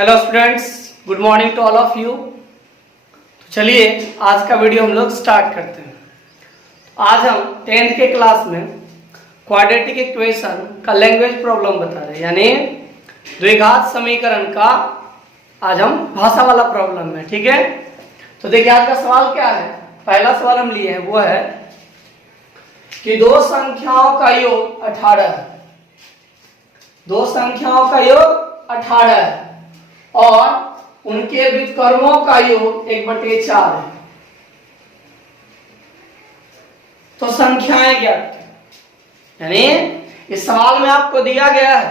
Hello students, good morning to all of you. चलिए आज का वीडियो हम लोग स्टार्ट करते हैं। आज हम 10th के क्लास में क्वाड्रेटिक इक्वेशन का लैंग्वेज प्रॉब्लम बता रहे हैं, यानी द्विघात समीकरण का आज हम भाषा वाला प्रॉब्लम है। ठीक है, तो देखिए आज का सवाल क्या है। पहला सवाल हम लिए हैं वो है कि दो संख्याओं का योग 18 है। दो संख्याओं का योग 18 है और उनके व्युत्क्रमों का योग 1/4 है। तो संख्याएं ज्ञात करें। यानी इस सवाल में आपको दिया गया है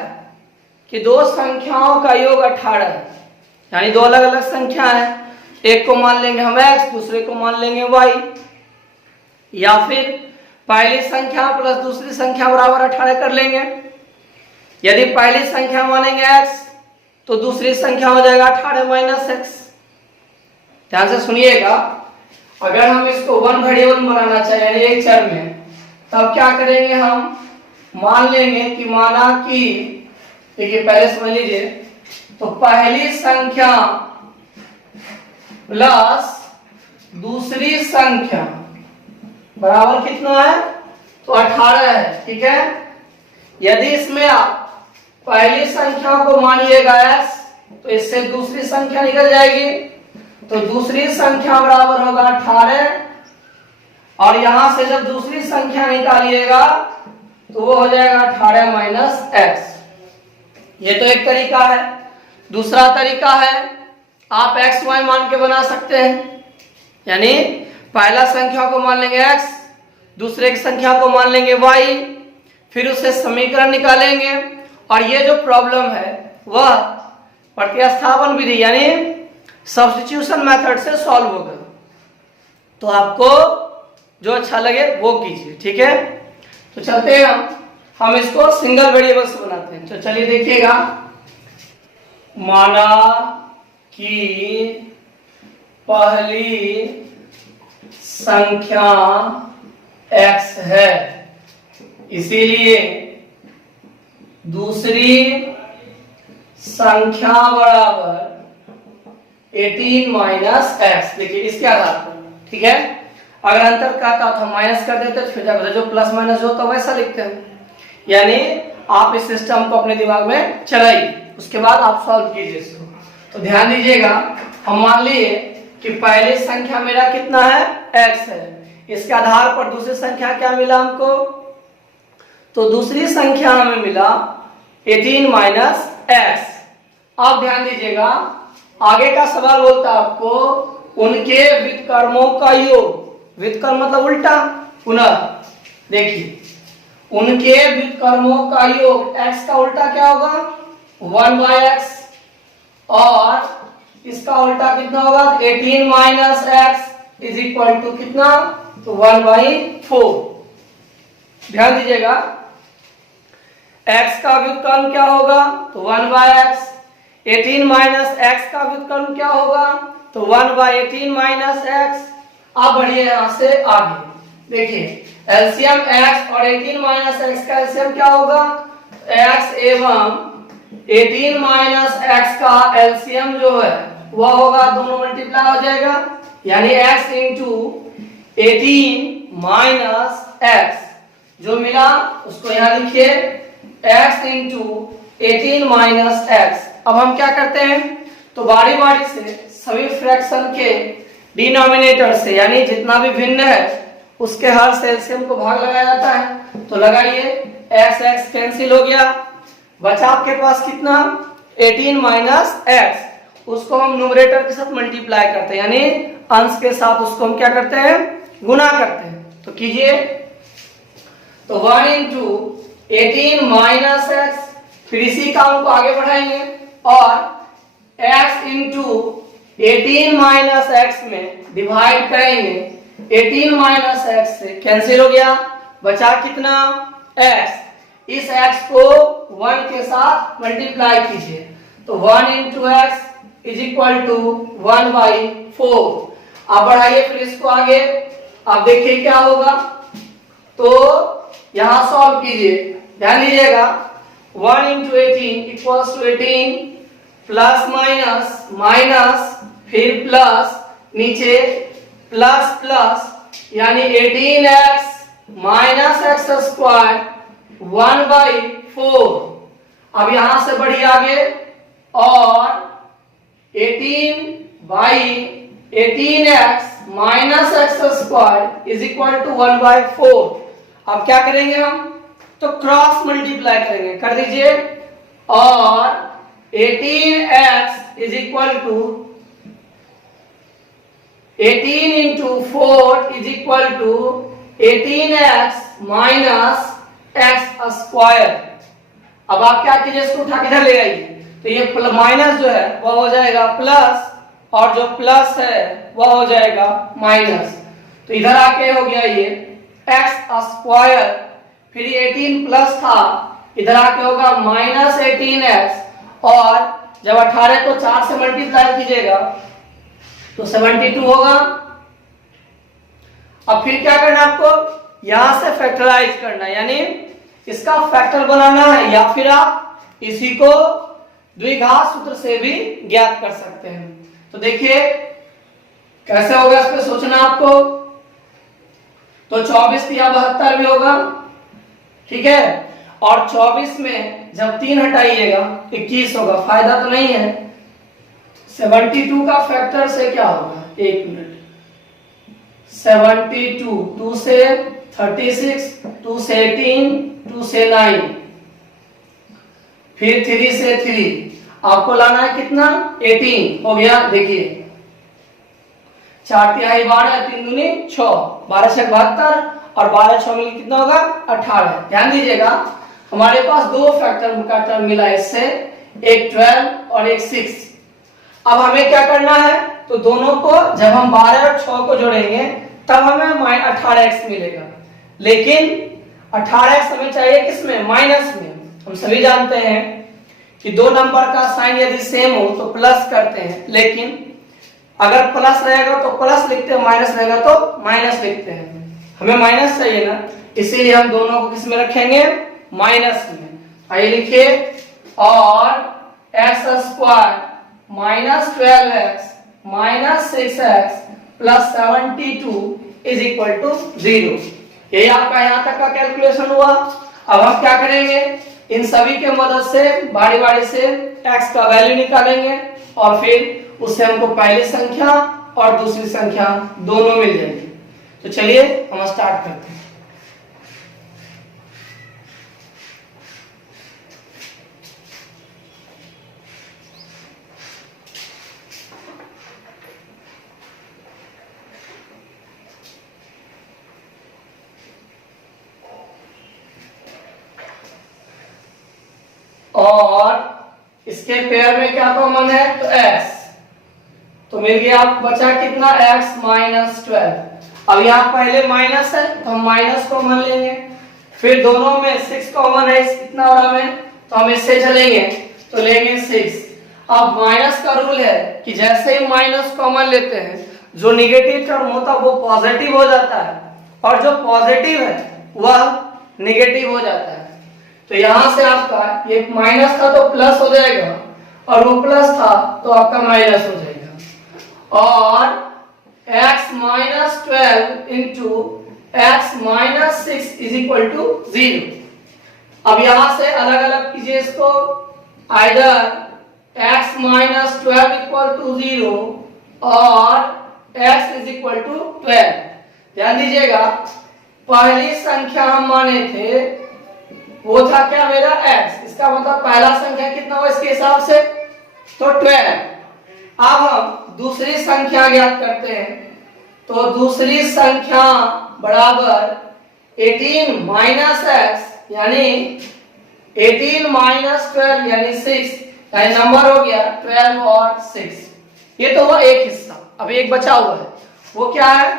कि दो संख्याओं का योग 18 है, यानी दो अलग अलग संख्या है। एक को मान लेंगे हम x, दूसरे को मान लेंगे y, या फिर पहली संख्या प्लस दूसरी संख्या बराबर 18 कर लेंगे। यदि पहली संख्या मानेंगे x तो दूसरी संख्या हो जाएगा 18 माइनस x। ध्यान से सुनिएगा, अगर हम इसको वन वेरिएबल बनाना चाहें यानी एक चर में, तब क्या करेंगे, हम मान लेंगे कि माना कि देखिए पहले समझ लीजिए, तो पहली संख्या प्लस दूसरी संख्या बराबर कितना है, तो 18 है। ठीक है, यदि इसमें आप पहली संख्या को मानिएगा x, तो इससे दूसरी संख्या निकल जाएगी, तो दूसरी संख्या बराबर होगा 18, और यहां से जब दूसरी संख्या निकालिएगा तो वो हो जाएगा 18 माइनस x। ये तो एक तरीका है। दूसरा तरीका है, आप x y मान के बना सकते हैं, यानी पहला संख्या को मान लेंगे x, दूसरे की संख्या को मान लेंगे y, फिर उससे समीकरण निकालेंगे, और ये जो प्रॉब्लम है वह प्रतिस्थापन विधि यानी सब्स्टिट्यूशन मेथड से सॉल्व होगा। तो आपको जो अच्छा लगे वो कीजिए। ठीक है, तो चलते हैं हम इसको सिंगल वेरिएबल से बनाते हैं। तो चलिए देखिएगा, माना कि पहली संख्या x है, इसीलिए दूसरी संख्या बराबर 18 माइनस x। देखिए इसके आधार पर, ठीक है, अगर अंतर का था माइनस कर देते तो फिर जाकर जो प्लस माइनस हो तो वैसा लिखते हैं। यानी आप इस सिस्टम को अपने दिमाग में चलाइए, उसके बाद आप सॉल्व कीजिए इसको। तो ध्यान दीजिएगा, हम मान लिए कि पहली संख्या मेरा कितना है, x है। इसके आधार पर दूसरी संख्या क्या मिला हमको, तो दूसरी संख्या हमें मिला 18 माइनस x। अब ध्यान दीजिएगा, आगे का सवाल बोलता है आपको उनके व्युत्क्रमों का योग। व्युत्क्रम मतलब उल्टा, पुनः देखिए उनके व्युत्क्रमों का योग, x का उल्टा क्या होगा, 1/x, और इसका उल्टा कितना होगा, 18 minus x is equal to कितना, तो 1/4। ध्यान दीजिएगा, x का व्युत्क्रम क्या होगा, तो 1/x। 18 माइनस x का व्युत्क्रम क्या होगा, तो 1/18 माइनस x। अब बढ़िए यहां से आगे देखिए, एलसीएम x और 18 माइनस x का एलसीएम क्या होगा, x एवं 18 माइनस x का एलसीएम जो है वह होगा, दोनों मल्टीप्लाई हो जाएगा, यानी x इंटू 18 माइनस x। जो मिला उसको यहां लिखिए, x इंटू 18 माइनस x। अब हम क्या करते हैं, तो बारी बारी से सभी फ्रैक्शन के डिनोमिनेटर से, यानी जितना भी भिन्न है उसके हर से एलसीएम को भाग लगाया जाता है। तो लगाइए, x x कैंसिल हो गया, बचा आपके पास कितना, 18 माइनस x। उसको हम न्यूमरेटर के साथ मल्टीप्लाई करते हैं, यानी अंश के साथ उसको हम क्या करते हैं, गुणा करते हैं। तो कीजिए, तो 1 इंटू 18 माइनस x, फिर इसी काम को आगे बढ़ाएंगे और x इंटू 18 माइनस x में डिवाइड करेंगे। 18 माइनस x से कैंसिल हो गया, बचा कितना, x। इस x को 1 के साथ मल्टीप्लाई कीजिए, तो 1 into x is equal to 1/4। आप बढ़ाइए फिर इसको आगे, आप देखिए क्या होगा, तो यहां सॉल्व कीजिए। ध्यान दीजिएगा, 1 into 18 equals to 18, plus minus minus फिर प्लस, नीचे प्लस प्लस यानी 18x माइनस एक्स स्क्वायर 1/4। अब यहां से बढ़िए आगे, और 18/18x minus X square is equal to 1/4। अब क्या करेंगे हम, तो क्रॉस मल्टीप्लाई करेंगे, कर दीजिए, और 18x is equal to 18 into 4 is equal to 18x minus X square. अब आप क्या कीजिए, इसको उठा के इधर ले आइए, तो ये माइनस जो है वह हो जाएगा प्लस, और जो प्लस है वह हो जाएगा माइनस। तो इधर आके हो गया ये एक्स स्क्वायर, फिर 18 प्लस था, इधर आके होगा माइनस 18x, और जब 18 को 4 से मल्टीप्लाई कीजिएगा तो 72 होगा। अब फिर क्या करना है आपको, यहां से फैक्टराइज करना है, यानी इसका फैक्टर बनाना है, या फिर आप इसी को द्विघात सूत्र से भी ज्ञात कर सकते हैं। तो देखिए कैसे होगा, इस पे सोचना आपको। तो 24 या 72 भी होगा, ठीक है, और 24 में जब 3 हटाइएगा 21 होगा, फायदा तो नहीं है। 72 का फैक्टर से क्या होगा, एक मिनट, 72 2 से 36, 2 से 18, 2 से 9, फिर 3 से 3, आपको लाना है कितना, 18 हो गया। देखिए 4 तिहाई 12, 3 दूनी 6, 12 से 72, और 12 6 मिल कितना होगा, 18। ध्यान दीजिएगा, हमारे पास दो फैक्टर का टर्म मिला इससे, एक 12 और एक 6। अब हमें क्या करना है, तो दोनों को जब हम 12 और 6 को जोड़ेंगे तब हमें 18x मिलेगा, लेकिन 18x हमें चाहिए किसमें, माइनस में। हम सभी जानते हैं कि दो नंबर का साइन यदि सेम हो तो प्लस करते हैं, लेकिन अगर प्लस रहेगा तो प्लस लिखते हैं, माइनस रहेगा तो माइनस लिखते हैं। हमें माइनस चाहिए ना, इसीलिए हम दोनों को किस में रखेंगे, माइनस में। आइए लिखिए, और x square minus 12x minus 6x plus 72 is equal to 0। यही आपका यहां तक का कैलकुलेशन हुआ। अब हम क्या करेंगे, इन सभी के मदद से बारी बारी से x का वैल्यू निकालेंगे, और फिर उससे हमको पहली संख्या और दूसरी संख्या दोनों मिल जाएगी। तो चलिए हम स्टार्ट करते हैं। और इसके पेयर में क्या कॉमन है, तो x, तो मिल गया, बचा कितना, x माइनस 12। अब यहाँ पहले माइनस है तो हम माइनस कॉमन लेंगे, फिर दोनों में 6 कॉमन है कितना और हमें, तो हम इससे चलेंगे तो लेंगे 6। अब माइनस का रूल है कि जैसे ही माइनस कॉमन लेते हैं, जो निगेटिव टर्म होता है वो पॉजिटिव हो जाता है, और जो पॉजिटिव है वह निगेटिव हो जाता है। तो यहां से आपका ये माइनस था तो प्लस हो जाएगा, और वो प्लस था तो आपका माइनस हो जाएगा। और x minus 12 into x minus 6 is equal to 0। अब यहां से अलग अलग कीजिए इसको, either x minus 12 equal to 0 और x इज इक्वल टू 12। ध्यान दीजिएगा, पहली संख्या हम माने थे वो था क्या, मेरा x, इसका मतलब पहला संख्या कितना हुआ इसके हिसाब से, तो 12। अब हम दूसरी संख्या ज्ञात करते हैं, तो दूसरी संख्या बराबर 18 माइनस x, यानी 18 माइनस 12 यानी 6, यानी नंबर हो गया 12 और 6। ये तो हुआ एक हिस्सा। अब एक बचा हुआ है, वो क्या है,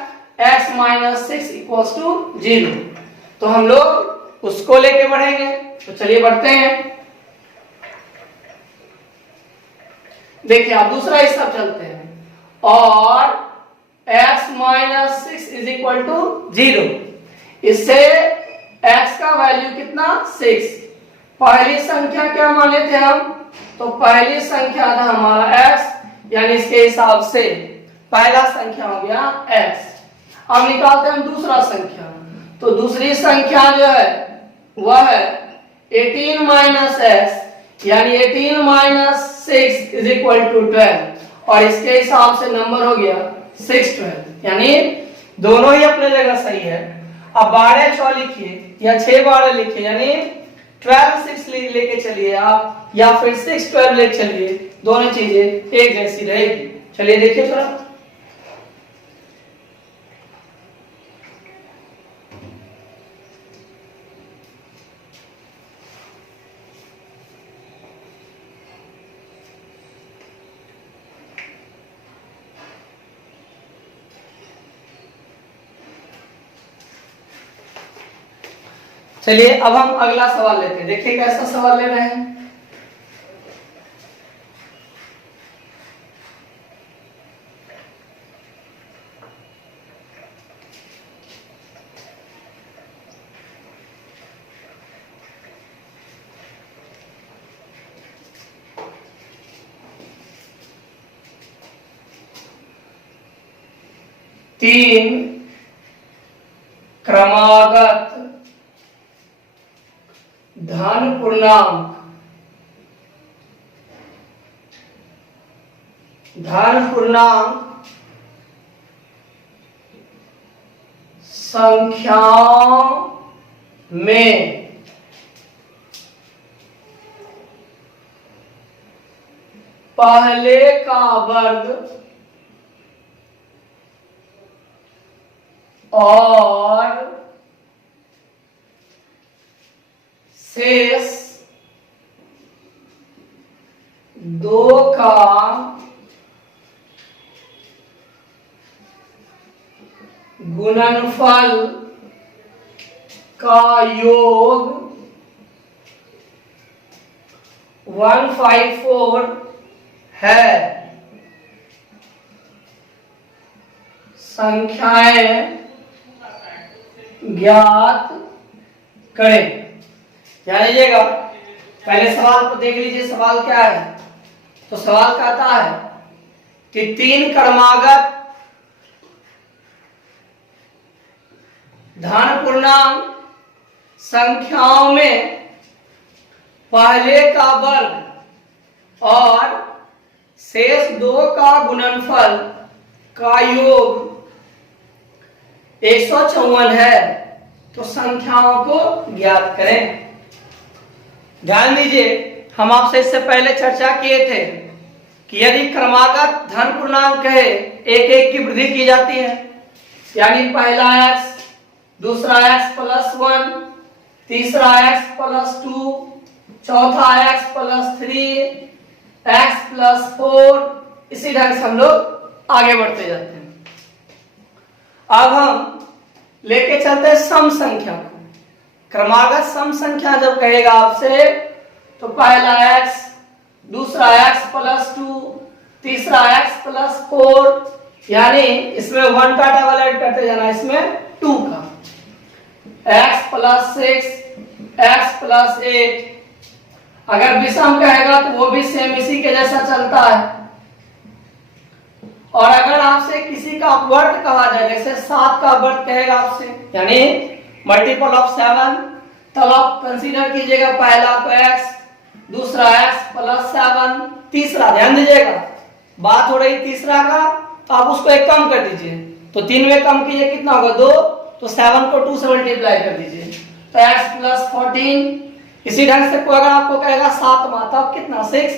x माइनस 6 इक्वल्स टू 0। तो हम लोग उसको लेके बढ़ेंगे, तो चलिए बढ़ते हैं। देखिए आप दूसरा हिस्सा चलते हैं, और x minus 6 is equal to 0। इससे x का वैल्यू कितना, 6। पहली संख्या क्या माने थे हम, तो पहली संख्या था हमारा x, यानी इसके हिसाब से पहला संख्या हो गया x। अब निकालते हैं हम दूसरा संख्या। तो दूसरी संख्या जो है वह है 18 माइनस x, यानी 18 माइनस 6 इज इक्वल टू 12, और इसके हिसाब से नंबर हो गया 6 12, यानी दोनों ही अपने जगह सही है। अब 12 6 लिखिए या 6 12 लिखिए, यानी 12 6 लेके चलिए आप, या फिर 6 12 लेके चलिए, दोनों चीजें एक जैसी रहेगी। चलिए देखिए थोड़ा। चलिए अब हम अगला सवाल लेते हैं। देखिए कैसा सवाल ले रहे हैं। तीन क्रमागत धन पूर्णांक संख्याओं में पहले का वर्ग और शेष दो का गुणनफल का योग 154 है। संख्याएं ज्ञात करें। ध्यान दीजिएगा, पहले सवाल को देख लीजिए। सवाल क्या है? तो सवाल कहता है कि तीन क्रमागत धन पूर्णांक संख्याओं में पहले का वर्ग और शेष दो का गुणनफल का योग 154 है, तो संख्याओं को ज्ञात करें। ध्यान दीजिए, हम आपसे इससे पहले चर्चा किए थे कि यदि क्रमागत धन पूर्णांक है, एक एक की वृद्धि की जाती है, यानी पहला x, दूसरा x प्लस 1, तीसरा x प्लस 2, चौथा x प्लस 3, x प्लस 4, इसी ढंग से हम लोग आगे बढ़ते जाते हैं। अब हम लेके चलते हैं सम संख्या को। क्रमागत सम संख्या जब कहेगा आपसे, तो पहला x, दूसरा x प्लस 2, तीसरा x प्लस 4, यानी इसमें 1 का डबल ऐड करते जाना, इसमें 2 का, x प्लस 6, x प्लस 8। अगर विषम कहेगा तो वो भी सेम इसी के जैसा चलता है। और अगर आपसे किसी का वर्ग कहा जाए, जैसे 7 का वर्ग कहेगा आपसे, यानी मल्टीपल ऑफ 7, तब आप कंसीडर कीजिएगा पहला को x, दूसरा x प्लस 7, तीसरा, ध्यान दीजिएगा बात हो रही तीसरा का, तो आप उसको एक कम कर दीजिए, तो 3 में कम कीजिए, कितना होगा 2, तो 7 को 2 से मल्टीप्लाई कर दीजिए, तो x प्लस 14। इसी ढंग से कोई अगर आपको कहेगा 7 माता कितना 6,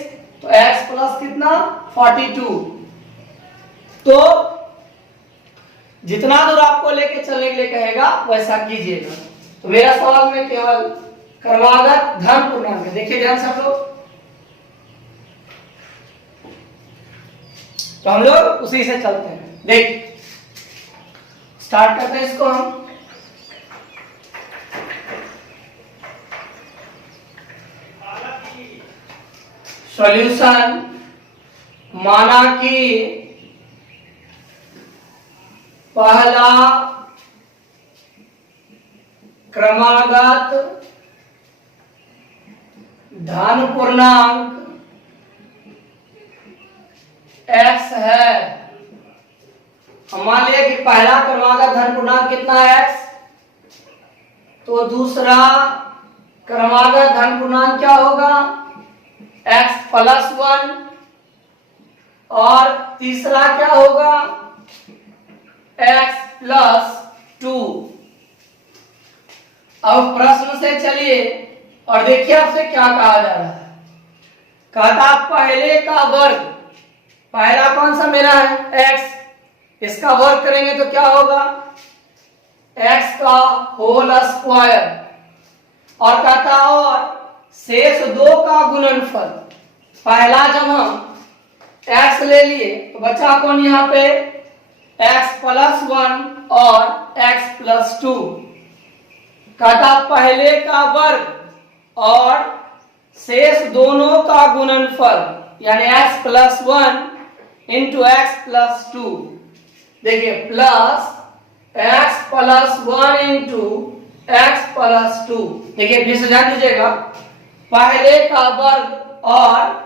तो x प्लस कितना 42। तो जितना दूर आपको लेके चलने के लिए कहेगा वैसा कीजिएगा। तो मेरा सवाल में केवल क्रमागत धन पूर्णांक है। देखिए ध्यान से आप लोग, तो हम लोग उसी से चलते हैं। देख स्टार्ट करते हैं इसको हम। सॉल्यूशन, माना कि पहला क्रमागत धन पूर्णांक x है। हम मान लिया कि पहला क्रमागत धन पूर्णांक कितना है x, तो दूसरा क्रमागत धन पूर्णांक क्या होगा x प्लस 1, और तीसरा क्या होगा x प्लस 2। अब प्रश्न से चलिए और देखिए आपसे क्या कहा जा रहा है। कहता पहले का वर्ग, पहला कौन सा मेरा है x, इसका वर्ग करेंगे तो क्या होगा x का होल स्क्वायर, और कहता और शेष दो का गुणनफल। पहला जब हम x ले लिए तो बचा कौन यहाँ पे x प्लस 1 और x प्लस 2। कहता पहले का वर्ग और शेष दोनों का गुणनफल, यानी x plus 1 into x plus 2। देखिए plus x plus 1 into x plus 2। देखिए फिर से ध्यान दीजिएगा, पहले का वर्ग और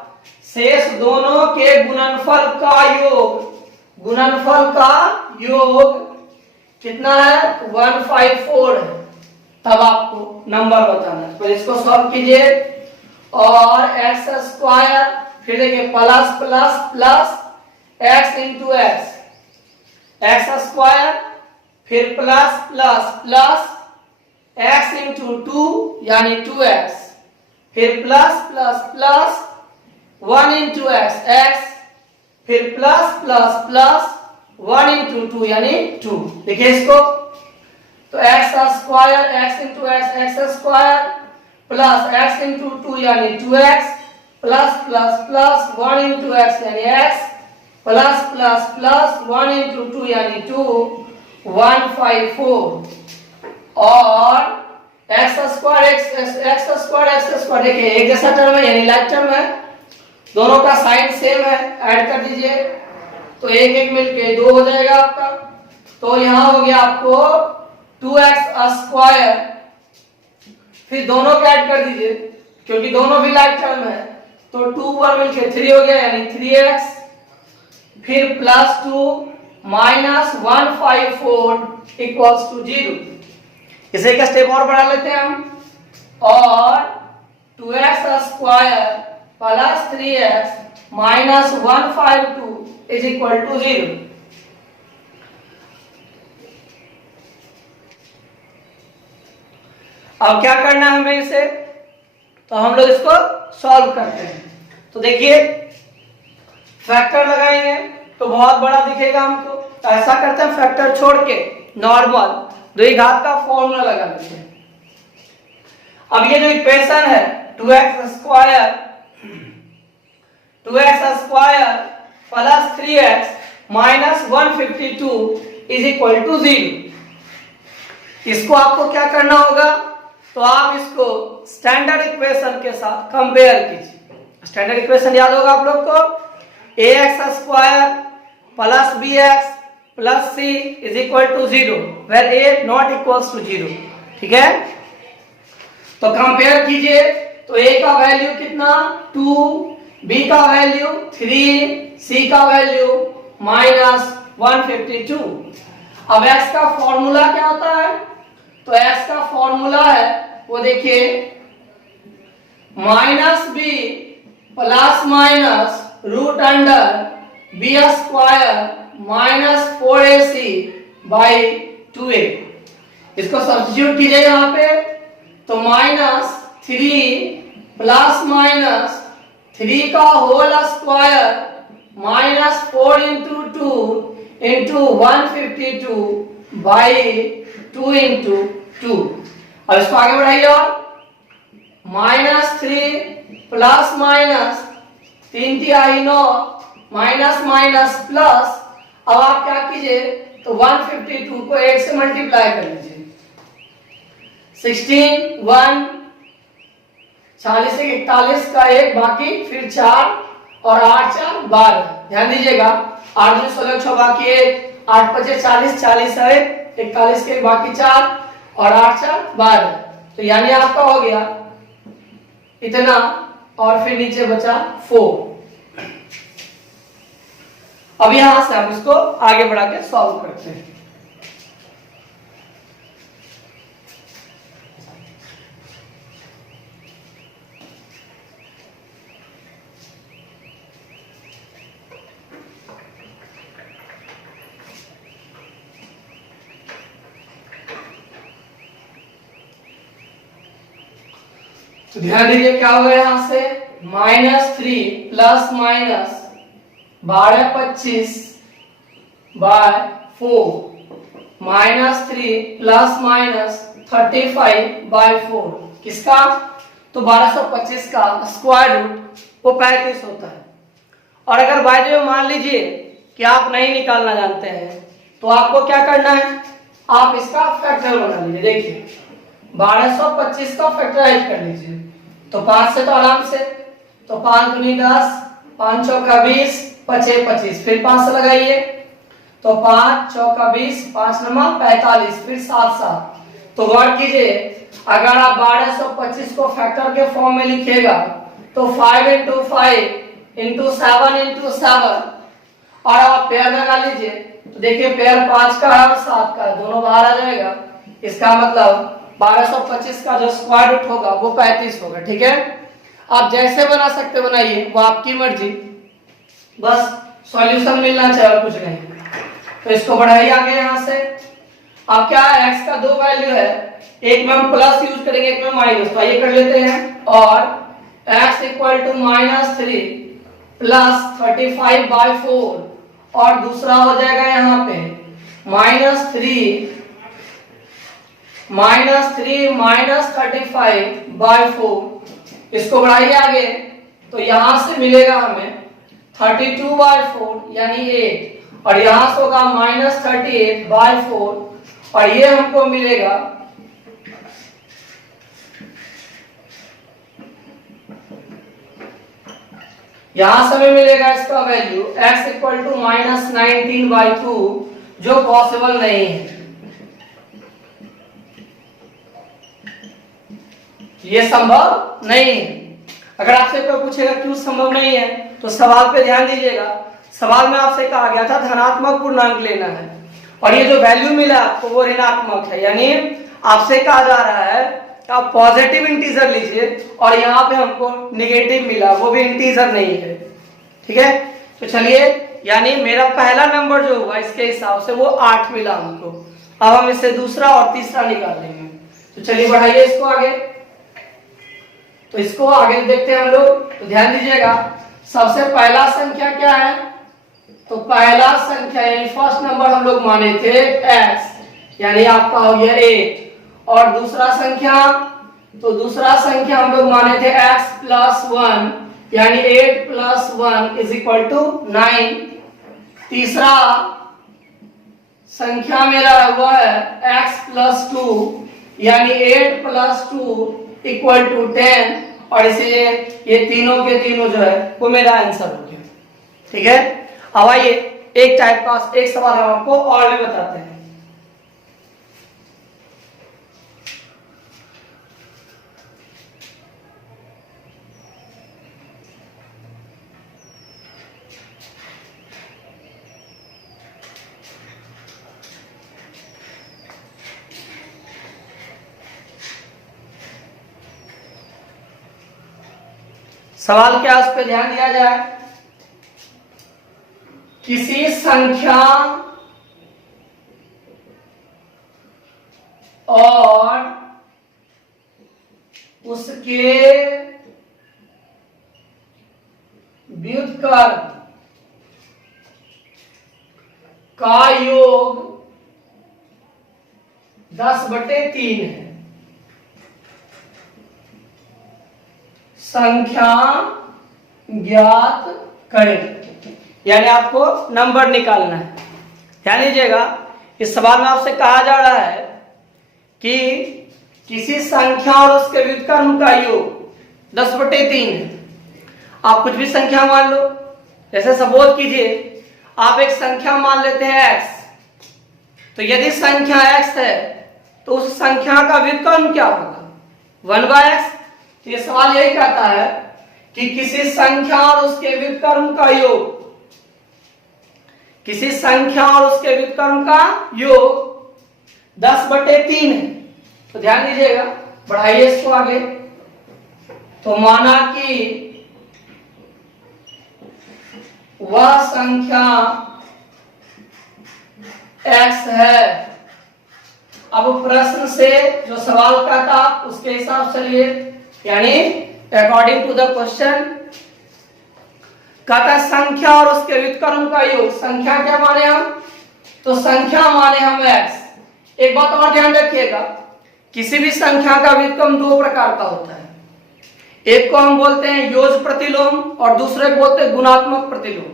शेष दोनों के गुणनफल का योग, गुणनफल का योग कितना है 154 है। तब आपको नंबर बताना है, तो इसको सॉल्व कीजिए और एक्स स्क्वायर, फिर देखिए plus plus plus X into X, X square, फिर plus plus plus X into 2 यानी 2x, फिर plus plus plus 1 into X X, फिर प्लस प्लस प्लस 1 इंटू 2 यानी 2। देखिए इसको, तो X square X into X X square plus X into 2 यानी 2x, plus plus plus 1 into X यानी x, plus plus plus 1 into 2 यानी 2, 154, और x square x square देखिए एक जैसा टर्म है यानी लाइक टर्म है, दोनों का साइन सेम है, ऐड कर दीजिए तो एक एक मिलके 2 हो जाएगा आपका। तो यहां हो गया आपको 2x स्क्वायर, फिर दोनों का ऐड कर दीजिए क्योंकि दोनों भी लाइक टर्म है, तो 2 1 मिलके 3 हो गया यानी 3x, फिर प्लस 2 माइनस 154 इक्वल्स टू 0। इसे एक स्टेप और बढ़ा लेते हैं हम, और 2x square plus 3x minus 152 is equal to 0। अब क्या करना है हमें इसे, तो हम लोग इसको सॉल्व करते हैं। तो देखिए फैक्टर लगाएंगे तो बहुत बड़ा दिखेगा हमको, तो ऐसा करते हैं फैक्टर छोड़ के नॉर्मल द्विघात का फॉर्मूला लगा लेते हैं। अब ये जो इक्वेशन है 2x square plus 3x minus 152 is equal to 0। इसको आपको क्या करना होगा, तो आप इसको स्टैंडर्ड इक्वेशन के साथ कंपेयर कीजिए। स्टैंडर्ड इक्वेशन याद होगा आप लोग को, ax square plus bx plus c is equal to 0 where a not equals to 0। ठीक है, तो कंपेयर कीजिए, तो a का वैल्यू कितना 2, b का वैल्यू 3, c का वैल्यू माइनस 152। अब x का फॉर्मूला क्या होता है, तो x का फॉर्मूला है वो देखिए minus b plus minus root under b square minus 4ac by 2a। इसको सब्स्टिट्यूट कीजिए यहाँ पे, तो माइनस 3 प्लस माइनस 3 का whole square minus 4 into 2 into 152 by 2 into 2। अब इसको आगे बढ़ाइए, और माइनस 3 प्लस माइनस 3 तिहाई 9 माइनस माइनस प्लस, अब आप क्या कीजिए, तो 152 को 8 से मल्टीप्लाई कर लीजिए, 16 1 40 से 41 का 1 बाकी, फिर 4 और 8 4 12। ध्यान दीजिएगा 8 2 16 6 बाकी 1, 8 5 40 40 है 41 के बाकी 4 और 8 4 12। तो यानी आपका हो गया इतना, और फिर नीचे बचा 4। अब यहां से हम इसको आगे बढ़ा के सॉल्व करते हैं। तो ध्यान दीजिए क्या होगा यहां से, -3 plus minus 12/25 by 4 -3 plus minus 35/4 किसका, तो 1225 का स्क्वायर रूट वो 35 होता है। और अगर बाय द वे मान लीजिए कि आप नहीं निकालना जानते हैं तो आपको क्या करना है, आप इसका फैक्टर बना लीजिए। देखिए 1225 का फैक्टराइज कर लीजिए, तो 5 से तो आराम से, तो 5 दूनी 10, 5 चौका 20, 5 25, फिर 5 से लगाइए, तो 5 चौका 20, 5 नंबर 45, फिर 7 7। तो गौर कीजिए अगर आप 1225 को फैक्टर के फॉर्म में लिखिएगा तो 5 into 5 into 7 into 7, और आप पेयर लगा लीजिए तो देखिए पेयर 5 का है और 7 का है, दोनों बाहर आ जाएगा। इसका मतलब 1225 का जो स्क्वायर रूट होगा वो 35 होगा। ठीक है, आप जैसे बना सकते बनाइए, वो आपकी मर्जी, बस सॉल्यूशन मिलना चाहिए और कुछ नहीं। तो इसको बढ़ाइए आगे यहां से। अब क्या है, x का दो वैल्यू है, एक में हम प्लस यूज करेंगे, एक में माइनस, तो ये कर लेते हैं। और x इक्वल टू -3 प्लस 35/4, और दूसरा हो जाएगा यहाँ पे -3 माइनस 35/4। इसको बढ़ाइए आगे तो यहां से मिलेगा हमें 32/4 यानी 8, और यहां से होगा -38/4, और ये हमको मिलेगा यहां से हमें मिलेगा इसका वैल्यू x इक्वल टू -19/2, जो पॉसिबल नहीं है। ये संभव नहीं है। अगर आपसे कोई पूछेगा क्यों संभव नहीं है तो सवाल पे ध्यान दीजिएगा। सवाल में आपसे कहा गया था धनात्मक पूर्णांक लेना है, और ये जो वैल्यू मिला आपको वो ऋणात्मक है, यानी आपसे कहा जा रहा है कि आप पॉजिटिव इंटीजर लीजिए, और यहाँ पे हमको निगेटिव मिला, वो भी इंटीजर नहीं है। ठीक है, तो चलिए, यानी मेरा पहला नंबर जो होगा इसके हिसाब से वो 8 मिला हमको। अब हम इससे दूसरा और तीसरा निकाल लेंगे। तो चलिए बढ़ाइए इसको आगे। तो इसको आगे देखते हैं हम लोग। तो ध्यान दीजिएगा, सबसे पहला संख्या क्या है, तो पहला संख्या यानी फर्स्ट नंबर हम लोग माने थे x, यानी आपका हो गया 8। और दूसरा संख्या, तो दूसरा संख्या हम लोग माने थे x + 1, यानी 8 + 1 = 9। तीसरा संख्या मेरा हुआ है x + 2, यानी 8 + 2 = 10, और इसलिए ये तीनों के तीनों जो है वो मेरा आंसर हो गया। ठीक है, अब आइए एक टाइप का एक सवाल हम आपको और भी बताते हैं। सवाल क्या, उस पर ध्यान दिया जाए। किसी संख्या और उसके व्युत्क्रम का योग 10/3 है। संख्या ज्ञात करें, यानी आपको नंबर निकालना है। ध्यान दीजिएगा, इस सवाल में आपसे कहा जा रहा है कि किसी संख्या और उसके व्युत्क्रम का योग 10/3 है। आप कुछ भी संख्या मान लो, जैसे सपोज कीजिए आप एक संख्या मान लेते हैं x, तो यदि संख्या x है तो उस संख्या का व्युत्क्रम क्या होगा, 1/x। ये सवाल यही कहता है कि किसी संख्या और उसके व्युत्क्रम का योग किसी संख्या और उसके व्युत्क्रम का योग 10/3 है। तो ध्यान दीजिएगा, बढ़ाइए इसको आगे। तो माना कि वह संख्या x है। अब प्रश्न से जो सवाल का था उसके हिसाब से लिए, यानी अकॉर्डिंग टू द क्वेश्चन कहता है संख्या और उसके व्युत्क्रम का योग। संख्या क्या माने हम? तो संख्या माने हम x। एक बात और ध्यान रखिएगा, किसी भी संख्या का व्युत्क्रम दो प्रकार का होता है। एक को हम बोलते हैं योज प्रतिलोम और दूसरे को बोलते हैं गुणात्मक प्रतिलोम।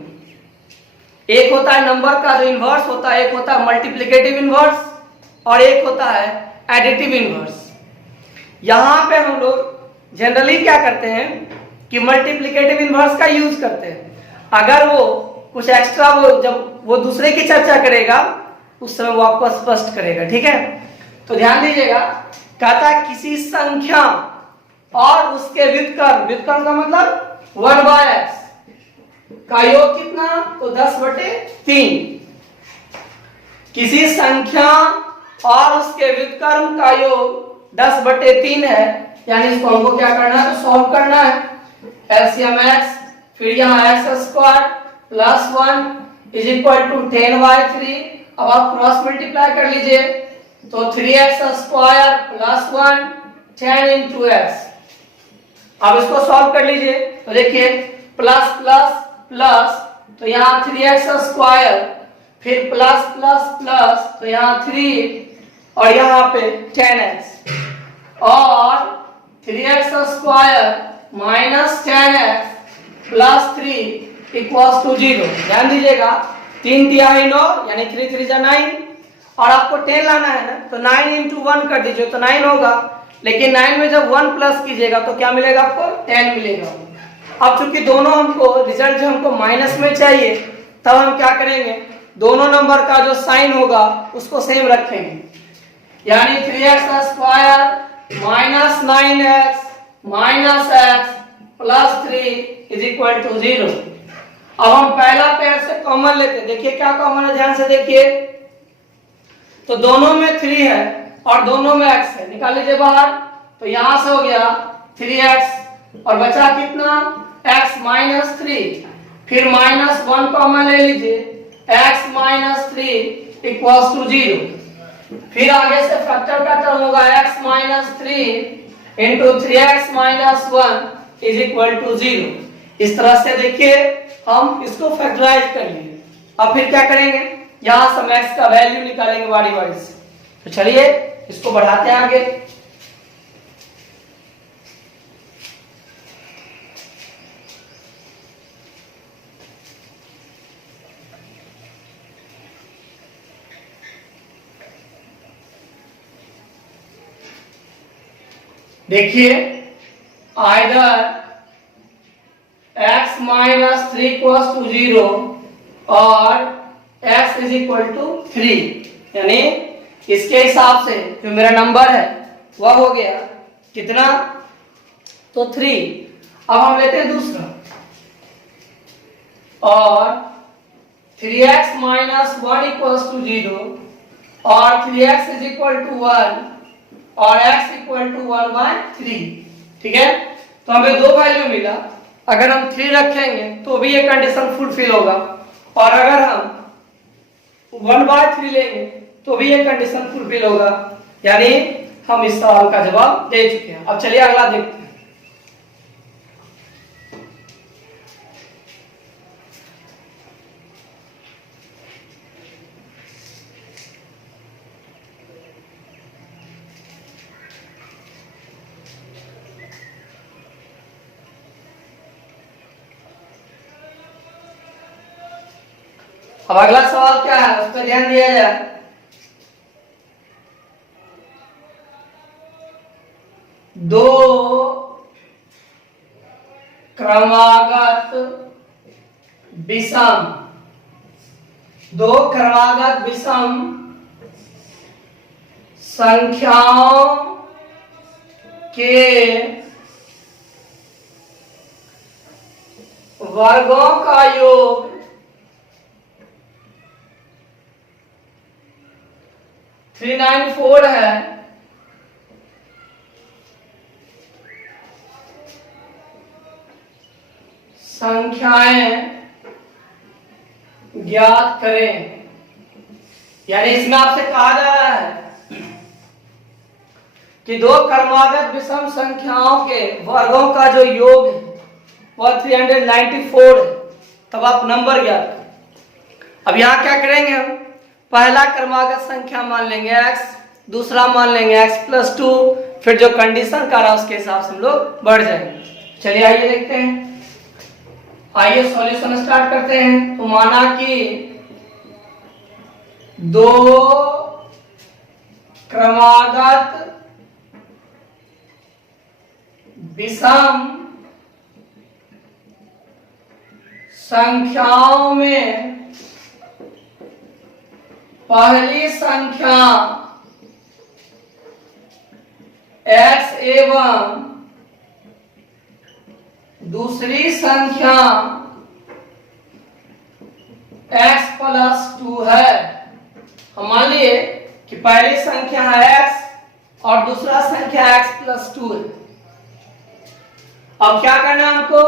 एक होता है नंबर का जो इनवर्स होता है, एक होता है मल्टीप्लिकेटिव इनवर्स और एक होता है एडिटिव इनवर्स। यहां पे हम लोग जनरली क्या करते हैं कि मल्टीप्लिकेटिव इनवर्स का यूज करते हैं। अगर वो कुछ एक्स्ट्रा जब वो दूसरे की चर्चा करेगा उस समय वो आपको स्पष्ट करेगा, ठीक है। तो ध्यान दीजिएगा, कहता है किसी संख्या और उसके व्युत्क्रम, व्युत्क्रम का मतलब 1/x का योग कितना? तो 10/3। किसी संख्या और उसके व्युत्क्रम का योग 10/3 है, यानी इसको हमको क्या करना है? तो सॉल्व करना है। एलसीएम x, फिर यहाँ x² plus 1 is equal to 10/3। अब आप क्रॉस मल्टीप्लाई कर लीजिए, तो 3x² प्लस 1 10 into x। अब इसको सॉल्व कर लीजिए, तो देखिए प्लस प्लस प्लस, तो यहाँ 3x², फिर प्लस प्लस प्लस, तो यहाँ 3 और यहाँ पे 10x, और 3x² minus 10x plus 3 equals to 0। ध्यान दीजिएगा, 3 तिहाई 9 यानी 3 3 जा 9, और आपको 10 लाना है ना, तो 9 into 1 कर दीजिए तो 9 होगा। लेकिन 9 में जब 1 प्लस कीजिएगा तो क्या मिलेगा आपको? 10 मिलेगा। अब चूंकि दोनों हमको रिजल्ट जो हमको माइनस में चाहिए, तब हम क्या करेंगे? दोनों नंबर का जो साइन होगा उसको सेम रखेंगे, यानी 3x² minus 9x minus x plus 3 is equal to 0। अब हम पहला पेयर से कॉमन लेते हैं। देखिए क्या कॉमन है, ध्यान से देखिए। तो दोनों में 3 है और दोनों में x है, निकाल लीजिए बाहर। तो यहां से हो गया 3x और बचा कितना? x माइनस 3, फिर माइनस 1 कॉमन ले लीजिए, x माइनस 3 इक्वल्स टू 0। फिर आगे से फैक्टर का टर्म होगा x minus 3 into 3x minus 1 is equal to 0। इस तरह से देखिए हम इसको फैक्टराइज कर लिए। अब फिर क्या करेंगे? यहां से हम x का वैल्यू निकालेंगे बारी बारी से। तो चलिए इसको बढ़ाते हैं आगे। देखिए either x minus 3 equals to 0 और x इज इक्वल टू 3, यानी इसके हिसाब से जो मेरा नंबर है वह हो गया कितना? तो 3। अब हम लेते हैं दूसरा, और 3x माइनस 1 इक्वल्स टू 0 और 3x इज इक्वल टू 1 और x इक्वल टू 1/3। ठीक है, तो हमें दो वैल्यू मिला। अगर हम 3 रखेंगे तो भी ये कंडीशन फुलफिल होगा, और अगर हम 1/3 लेंगे तो भी ये कंडीशन फुलफिल होगा। यानी हम इस सवाल का जवाब दे चुके हैं। अब चलिए अगला देखते हैं। अब अगला सवाल क्या है उस पर ध्यान दिया जाए। दो क्रमागत विषम संख्याओं के वर्गों का योग 394 है, संख्याएं ज्ञात करें। यानी इसमें आपसे कहा जा रहा है कि दो क्रमागत विषम संख्याओं के वर्गों का जो योग है वह 394 है। तब आप नंबर ज्ञात करें। अब यहाँ क्या करेंगे हम, पहला क्रमागत संख्या मान लेंगे x, दूसरा मान लेंगे x+2, फिर जो कंडीशन का रहा उसके हिसाब से हम लोग बढ़ जाएंगे। चलिए आइए देखते हैं, आइए सॉल्यूशन स्टार्ट करते हैं। तो माना कि दो क्रमागत विषम संख्याओं में पहली संख्या x एवं दूसरी संख्या x+2 है। हम मान लिए कि पहली संख्या है x और दूसरा संख्या x+2 है। अब क्या करना है हमको,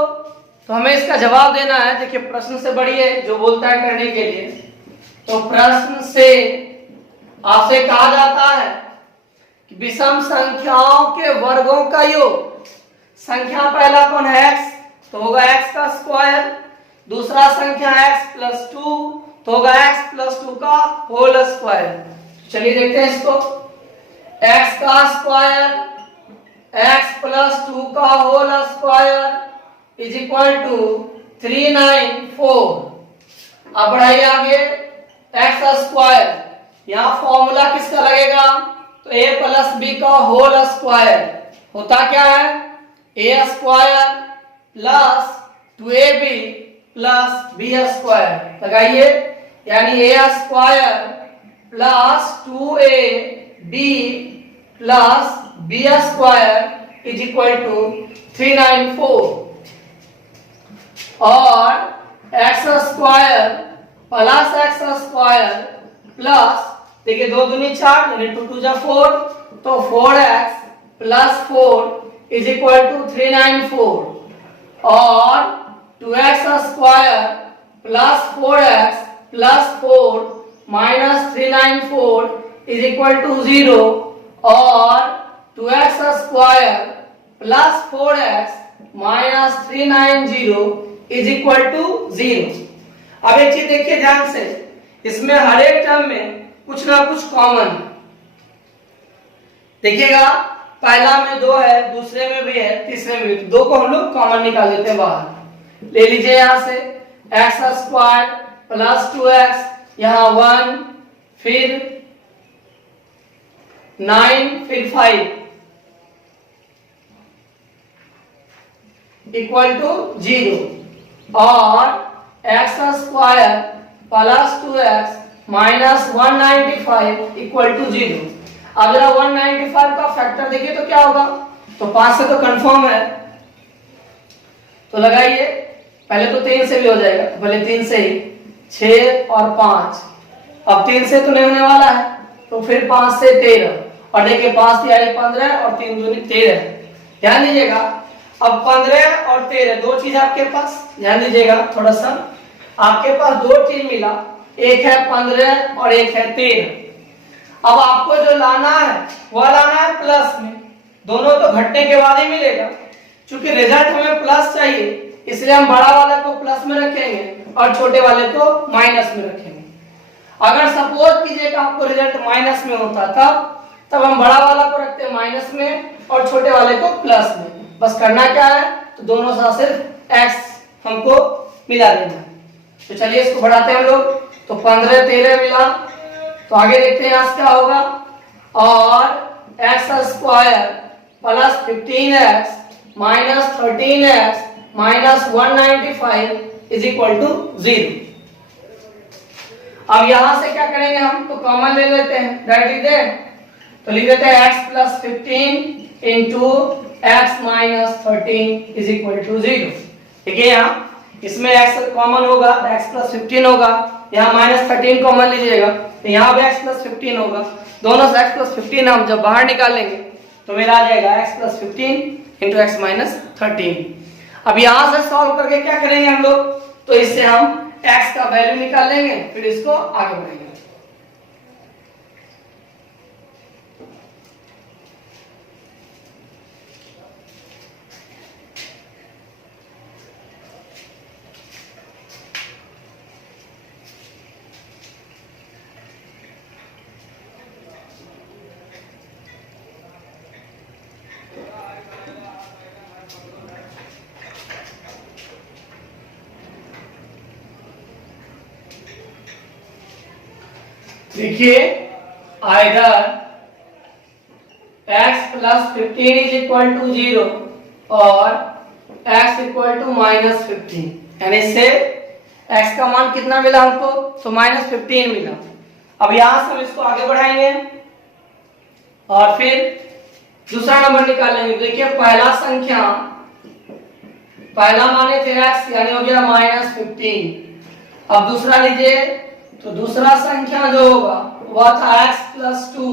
तो हमें इसका जवाब देना है। देखिए प्रश्न से बढ़िए जो बोलता है करने के लिए, तो प्रश्न से आपसे कहा जाता है कि विषम संख्याओं के वर्गों का योग। संख्या पहला कौन है x, तो होगा x का स्क्वायर, दूसरा संख्या x+2 तो होगा x+2 का होल स्क्वायर। चलिए देखते हैं इसको, x का स्क्वायर x+2 का whole square is equal to 394। अब बढ़ाइए आगे, x स्क्वायर, यहाँ फॉर्मूला किसका लगेगा, तो a+b का होल स्क्वायर होता क्या है, a square plus 2ab plus b square लगाइए। यानी a square plus 2ab plus b square is equal to 394 और x square plus x square plus, देखिए 2 दूनी 4 यानी 2 2 जा 4, तो 4x plus 4 is equal to 394 और 2x square plus 4x plus 4 minus 394 is equal to 0 और 2x square plus 4x minus 390 is equal to 0। अब एक चीज देखिए ध्यान से, इसमें हर एक टर्म में कुछ ना कुछ कॉमन है। देखिएगा पहला में 2 है, दूसरे में भी है, तीसरे में भी, तो 2 को हम लोग कॉमन निकाल देते हैं बाहर। ले लीजिए यहां से x स्क्वायर प्लस 2x, यहां 1 फिर 9 फिर 5 इक्वल टू 0 और x square plus 2x minus 195 equal to 0। अब जरा 195 का फैक्टर देखिए तो क्या होगा, तो 5 से तो कंफर्म है, तो लगाइए। पहले तो 3 से भी हो जाएगा, तो पहले 3 से ही 6 और 5, अब 3 से तो नहीं होने वाला है, तो फिर 5 से 13 और देखिए 5 3 15 और 3 दूनी 13। ध्यान दीजिएगा, अब 15 और 13 दो चीज आपके पास, ध्यान दीजिएगा थोड़ा सा, आपके पास 2 चीज मिला, एक है 15 और एक है 13। अब आपको जो लाना है वह लाना है प्लस में, दोनों तो घटने के बाद ही मिलेगा। चूंकि रिजल्ट हमें प्लस चाहिए इसलिए हम बड़ा वाले को प्लस में रखेंगे और छोटे वाले को माइनस में रखेंगे। अगर सपोज कीजिएगा आपको रिजल्ट माइनस में होता तब हम बड़ा वाला को रखते हैं माइनस में और छोटे वाले को प्लस में। बस करना क्या है, तो दोनों साथ सिर्फ x हमको मिला देना। तो चलिए इसको बढ़ाते हैं हम लोग, तो 15 13 मिला, तो आगे देखते हैं आज क्या होगा, और x square plus 15x minus 13x minus 195 is equal to 0। अब यहां से क्या करेंगे हम, तो कॉमन ले लेते हैं, डायरेक्ट लिख दें, तो लिख देते हैं x plus 15 into x minus 13 is equal to 0। देखिए यहाँ इसमें x कॉमन होगा, x प्लस 15 होगा, यहाँ माइनस 13 कॉमन लीजिएगा तो यहाँ भी x प्लस 15 होगा, दोनों से x प्लस 15 हम जब बाहर निकालेंगे तो मेरा आ जाएगा x plus 15 into x minus 13। अब यहाँ से सॉल्व करके क्या करेंगे हम लोग, तो इससे हम x का वैल्यू निकाल लेंगे, फिर इसको आगे बढ़ेंगे। देखिए either x plus 15 is equal to 0 और x इक्वल टू माइनस 15, यानी इससे x का मान कितना मिला हमको, तो माइनस 15 मिला। अब यहां से हम इसको आगे बढ़ाएंगे और फिर दूसरा नंबर निकालेंगे। देखिए पहला संख्या, पहला माने थे x यानी हो गया माइनस 15। अब दूसरा लीजिए तो दूसरा संख्या जो होगा वह था x प्लस 2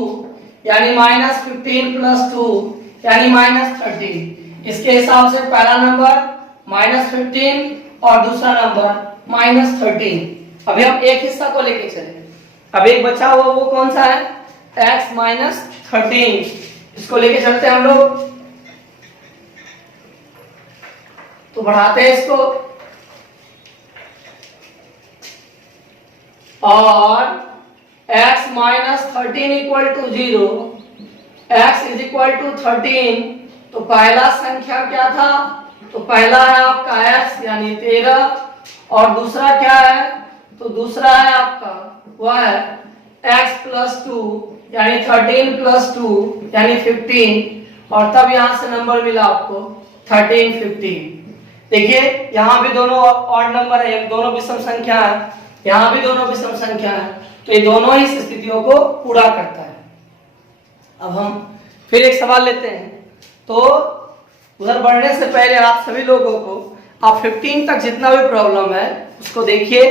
यानी माइनस 15 प्लस 2 यानी माइनस 13। इसके हिसाब से पहला नंबर माइनस 15 और दूसरा नंबर माइनस 13। अभी हम एक हिस्सा को लेके चले, अब एक बचा हुआ वो कौन सा है, x माइनस 13, इसको लेके चलते हैं हम लोग। तो बढ़ाते हैं इसको और x minus 13 equal to 0, x is equal to 13। तो पहला संख्या क्या था, तो पहला है आपका x यानी 13 और दूसरा क्या है, तो दूसरा है आपका वह है x प्लस 2 यानी 13 प्लस 2 यानी 15 और तब यहां से नंबर मिला आपको 13 15। देखिए यहाँ भी दोनों ऑड नंबर है, दोनों विषम संख्या है, यहाँ भी दोनों विषम संख्या है, तो ये दोनों ही स्थितियों को पूरा करता है। अब हम फिर एक सवाल लेते हैं। तो उधर बढ़ने से पहले आप सभी लोगों को आप 15 तक जितना भी प्रॉब्लम है उसको देखिए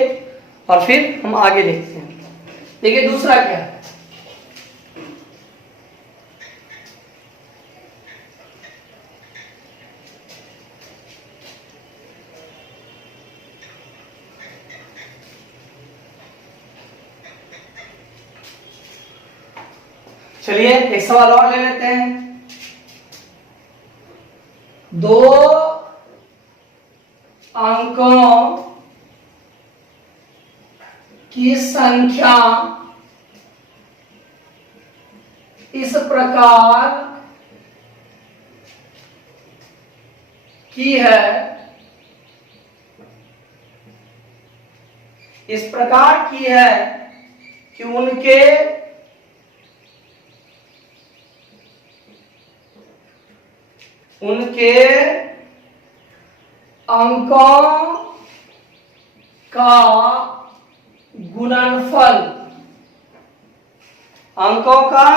और फिर हम आगे देखते हैं। देखिए दूसरा क्या है, चलिए एक सवाल और ले लेते हैं। दो अंकों की संख्या इस प्रकार की है, इस प्रकार की है कि उनके अंकों का गुणनफल, अंकों का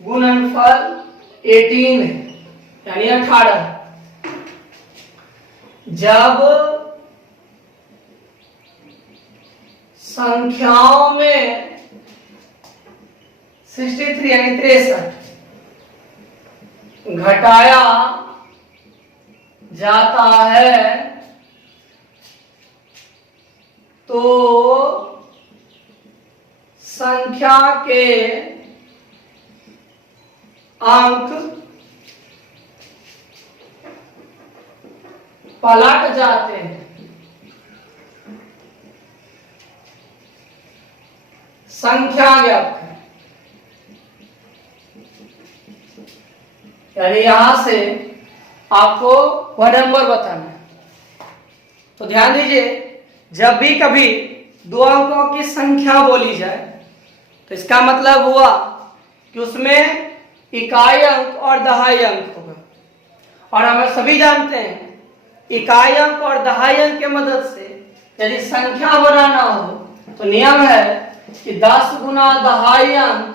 गुणनफल 18 है यानी 18। जब संख्याओं में 63 यानी 63 घटाया जाता है तो संख्या के अंक पलट जाते हैं। संख्या ज्ञात है, यानी यहां से आपको वह नंबर बताना है। तो ध्यान दीजिए, जब भी कभी दो अंकों की संख्या बोली जाए तो इसका मतलब हुआ कि उसमें इकाई अंक और दहाई अंक होगा। और हम सभी जानते हैं इकाई अंक और दहाई अंक के मदद से यदि संख्या बनाना हो तो नियम है कि 10 गुना दहाई अंक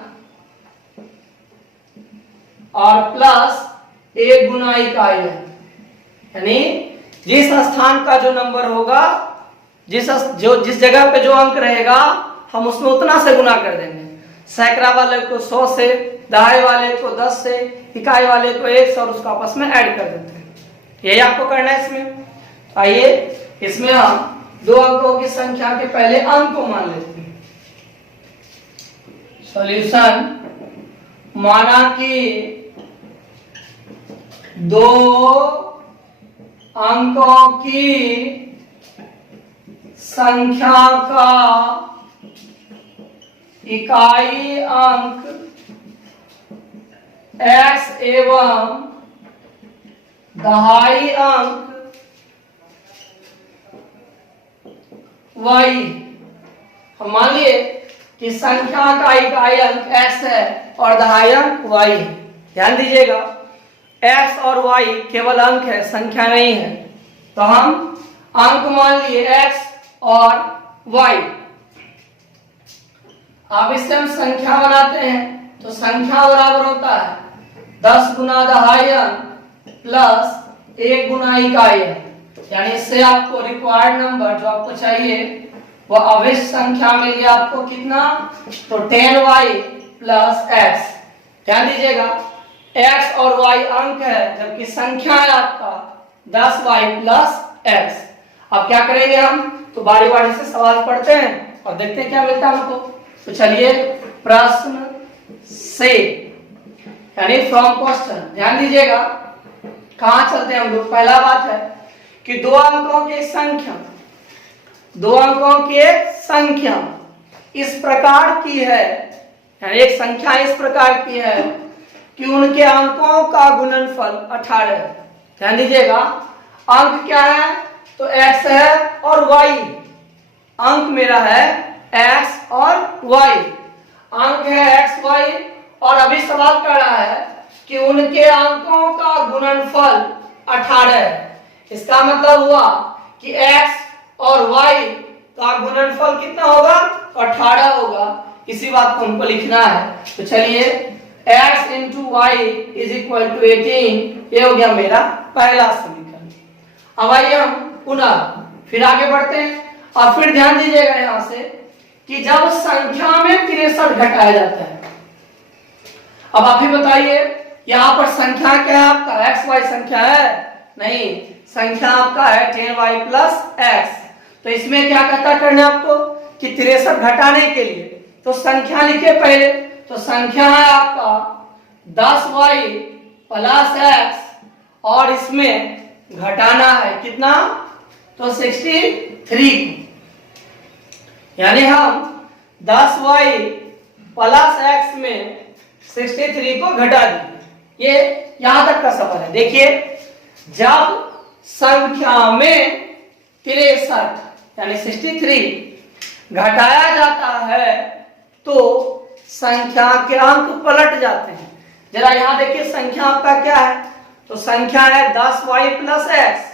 और प्लस 1 गुना इकाई अंक, यानी जिस स्थान का जो नंबर होगा, जिस जगह पे जो अंक रहेगा, हम उसमें उतना से गुना कर देंगे। सैकड़ा वाले को 100 से, दहाई वाले को 10 से, इकाई वाले को 1 से, और उसको आपस में ऐड कर देते हैं। यही आपको करना है इसमें। आइए इसमें हम दो अंकों की संख्या के पहले अंक को मान लेते हैं। सॉल्यूशन, माना कि दो अंकों की संख्या का इकाई अंक x एवं दहाई अंक y। हम मान लिए कि संख्या का इकाई अंक x है और दहाई अंक y है। ध्यान दीजिएगा, x और y केवल अंक है, संख्या नहीं है। तो हम अंक मान लिए x और y। अब इससे हम संख्या बनाते हैं, तो संख्या बराबर होता है 10 गुना दहाई अंक प्लस 1 गुना इकाई अंक। यानी इससे आपको रिक्वायर्ड नंबर जो आपको चाहिए वो अवश्य संख्या मिल गया आपको कितना, तो 10y प्लस x। ध्यान दीजिएगा, x और y अंक है, जबकि संख्या है आपका 10y प्लस x। अब क्या करेंगे हम, तो बारी बारी से सवाल पढ़ते हैं और देखते हैं क्या मिलता है हमको। तो चलिए प्रश्न से, यानी फ्रॉम क्वेश्चन। ध्यान दीजिएगा कहां चलते हैं हम लोग। पहला बात है कि दो अंकों की संख्या इस प्रकार की है, यानी एक संख्या इस प्रकार की है कि उनके अंकों का गुणनफल 18 है। ध्यान दीजिएगा, अंक क्या है, तो x है और y। अंक मेरा है x और y, अंक है x y। और अभी सवाल कर रहा है कि उनके अंकों का गुणनफल 18 है। इसका मतलब हुआ कि x और y का गुणनफल कितना होगा, 18 होगा। इसी बात को हमको लिखना है। तो चलिए x into y is equal to 18, ये हो गया मेरा पहला समीकरण। अब आइए हम पुनः फिर आगे बढ़ते हैं। और फिर ध्यान दीजिएगा यहां से कि जब संख्या में 63 घटाया जाता है, अब आप ही बताइए यहाँ पर संख्या क्या है आपका, एक्स वाई संख्या है, नहीं, संख्या आपका है 10y प्लस x। तो इसमें क्या कहता करना आपको कि 63 घटाने के लिए तो संख्या लिखे पहले। तो संख्या है आपका 10y प्लस x और इसमें घटाना है कितना, तो 63। यानी हम 10y प्लस x में 63 को घटा दीजिए। ये यहां तक का सवाल है। देखिए, जब संख्या में 63 यानी 63 घटाया जाता है तो संख्या के अंक पलट जाते हैं। जरा यहां देखिए, संख्या आपका क्या है, तो संख्या है 10y प्लस x।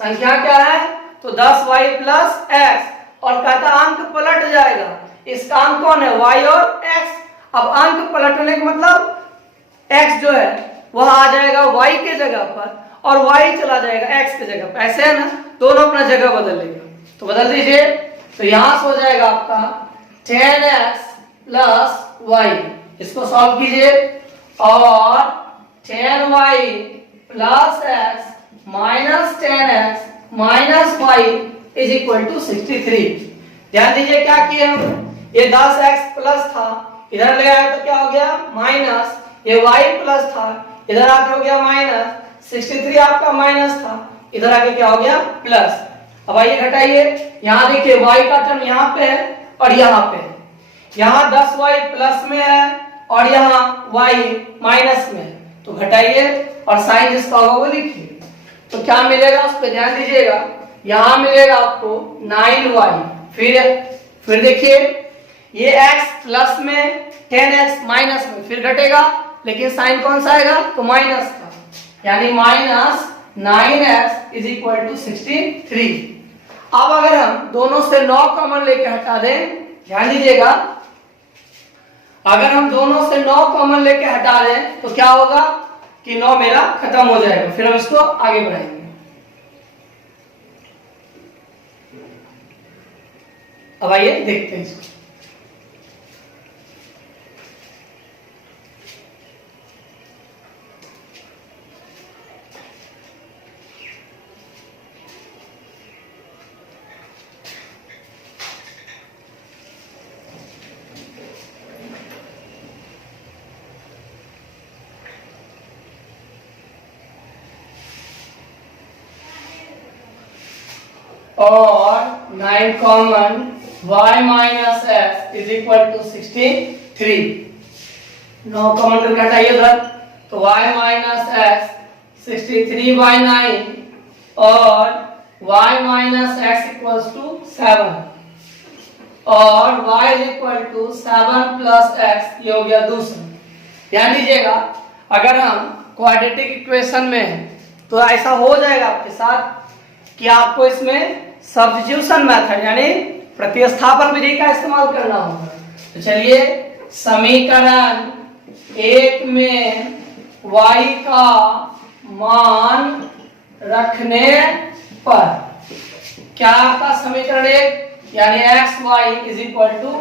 संख्या क्या है, तो 10y प्लस x और कहता अंक पलट जाएगा। इसका अंक कौन है, y और x। अब अंक पलटने का मतलब x जो है वह आ जाएगा y के जगह पर और y चला जाएगा x के जगह पर। ऐसे है ना, दोनों अपना जगह बदल लेगा। तो बदल दीजिए, तो यहां से हो जाएगा आपका 10x प्लस y। इसको सॉल्व कीजिए और 10y plus x minus 10x minus y is equal to 63। ध्यान दीजिए क्या किए हम, ये 10x प्लस था, इधर ले आए तो क्या हो गया माइनस, ये y प्लस था, इधर आके हो गया माइनस, 63 आपका माइनस था, इधर आके क्या हो गया प्लस। अब आइए घटाइए, यहाँ देखिए y का टर्म यहाँ पे है और यहाँ पे है। यहाँ 10y प्लस में है और यहाँ y माइनस में है। तो घटाइए और साइन जिसका होगा वो लिखिए। तो क्या मिलेगा उस पर ध्यान दीजिएगा, यहाँ मिलेगा आपको 9y। फिर देखिए, ये x प्लस में 10x माइनस में फिर घटेगा, लेकिन साइन कौन सा आएगा, तो माइनस का, यानी minus 9x is equal to 63। अब अगर हम दोनों से 9 कॉमन लेके हटा दें, ध्यान दीजिएगा, अगर हम दोनों से 9 कॉमन लेके हटा दें तो क्या होगा कि 9 मेरा खत्म हो जाएगा। फिर हम इसको आगे बढ़ाएंगे। अब आइए देखते हैं इसको। और 9 common y minus x is equal to 63। 9 common करके हटाइए उधर, तो y माइनस x 63/9 और y minus x equals to 7 और y is equal to 7 plus x, ये हो गया दूसरा। ध्यान दीजिएगा, अगर हम क्वाड्रेटिक इक्वेशन में हैं तो ऐसा हो जाएगा आपके साथ कि आपको इसमें सब्स्टिट्यूशन मेथड यानी प्रतिस्थापन विधि का इस्तेमाल करना होगा। तो चलिए, समीकरण 1 में y का मान रखने पर क्या आपका समीकरण 1 यानी x y is equal to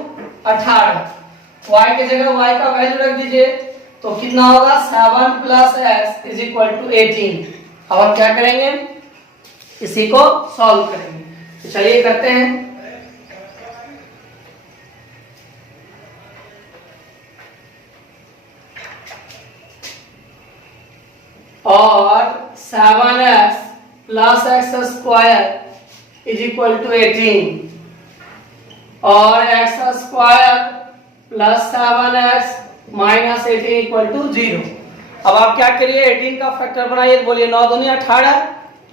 18, y की जगह y का वैल्यू रख दीजिए तो कितना होगा 7 plus x is equal to 18। अब हम क्या करेंगे, इसी को सॉल्व करेंगे। तो चलिए करते हैं। और 7x plus x square is equal to 18 और x square plus 7x minus 18 equal to 0। अब आप क्या करिए, 18 का फैक्टर बनाइए, बोलिए 9 दूनी 18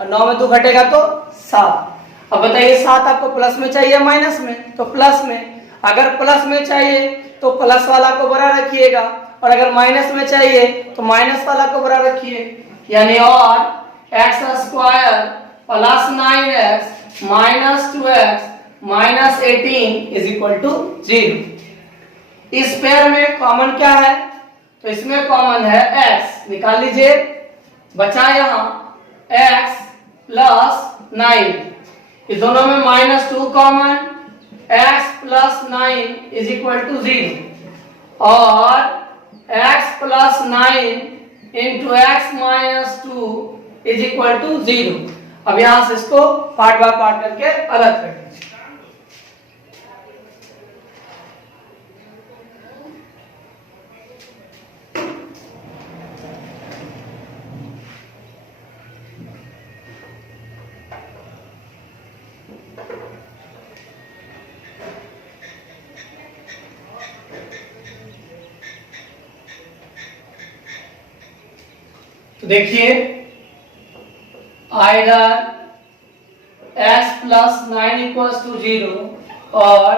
और 9 में 2 घटेगा तो 7। अब बताइए 7 आपको प्लस में चाहिए माइनस में, तो प्लस में। अगर प्लस में चाहिए तो प्लस वाला को बड़ा रखिएगा और अगर माइनस में चाहिए तो माइनस वाला को बड़ा रखिए, यानी और x square plus 9x minus 2x minus 18 is equal to 0। इस पेयर में कॉमन क्या है, तो इसमें कॉमन है x, निकाल लीजिए। बचा यहाँ x प्लस 9, इस दोनों में -2 common, x plus 9 is equal to 0 और x plus 9 into x minus 2 is equal to 0। अब यहां से इसको पार्ट बाय पार्ट करके अलग कर दीजिए। तो देखिए, either x plus 9 equals to 0 और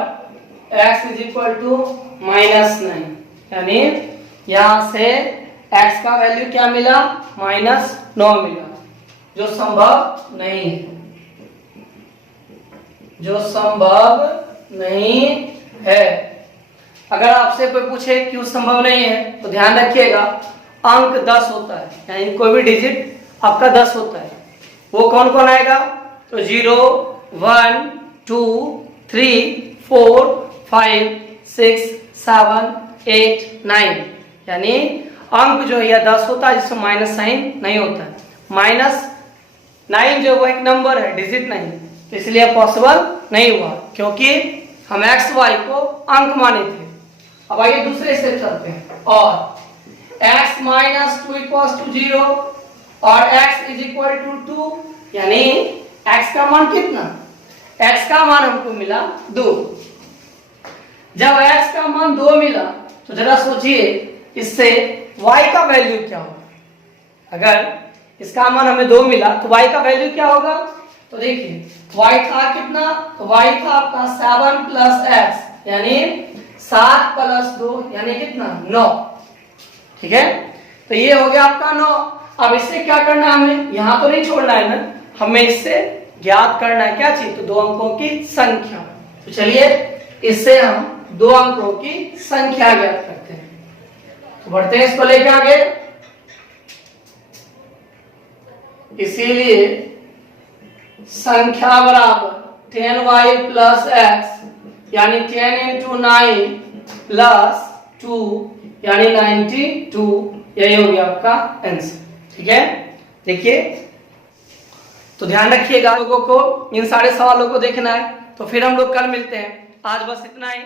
x इज इक्वल टू -9, यानी यहां से x का वैल्यू क्या मिला, -9 मिला, जो संभव नहीं है, जो संभव नहीं है। अगर आपसे कोई पूछे क्यों संभव नहीं है तो ध्यान रखिएगा, अंक 10 होता है, यानी कोई भी डिजिट आपका 10 होता है। वो कौन कौन आएगा, तो 0 1 2 3 4 5 6 7 8 9, यानी अंक जो है 10 होता है जिसमें माइनस साइन नहीं होता है। -9 जो वो एक नंबर है, डिजिट नहीं, तो इसलिए पॉसिबल नहीं हुआ क्योंकि हम एक्स वाई को अंक माने थे। अब आइए दूसरे स्टेप चलते हैं, और x माइनस 2 इक्वल्स टू 0 और x इज इक्वल टू 2, यानी x का मान कितना, x का मान हमको मिला 2। जब x का मान 2 मिला तो जरा सोचिए इससे y का वैल्यू क्या होगा। अगर इसका मान हमें 2 मिला तो y का वैल्यू क्या होगा, तो देखिए y था कितना, तो y था आपका 7 प्लस x, यानी 7 प्लस 2 यानी कितना 9। ठीक है, तो ये हो गया आपका 9। अब इससे क्या करना है, हमें यहां तो नहीं छोड़ना है ना, हमें इससे ज्ञात करना है क्या चीज, तो 2 अंकों की संख्या। तो चलिए इससे हम 2 अंकों की संख्या ज्ञात करते हैं। तो बढ़ते हैं इसको लेके आगे। इसीलिए संख्या बराबर 10y प्लस एक्स यानी 10 इंटू 9 प्लस 2 यानी 92। यही हो गया आपका आंसर। ठीक है, देखिए तो ध्यान रखिएगा, लोगों को इन सारे सवालों को देखना है। तो फिर हम लोग कल मिलते हैं, आज बस इतना ही।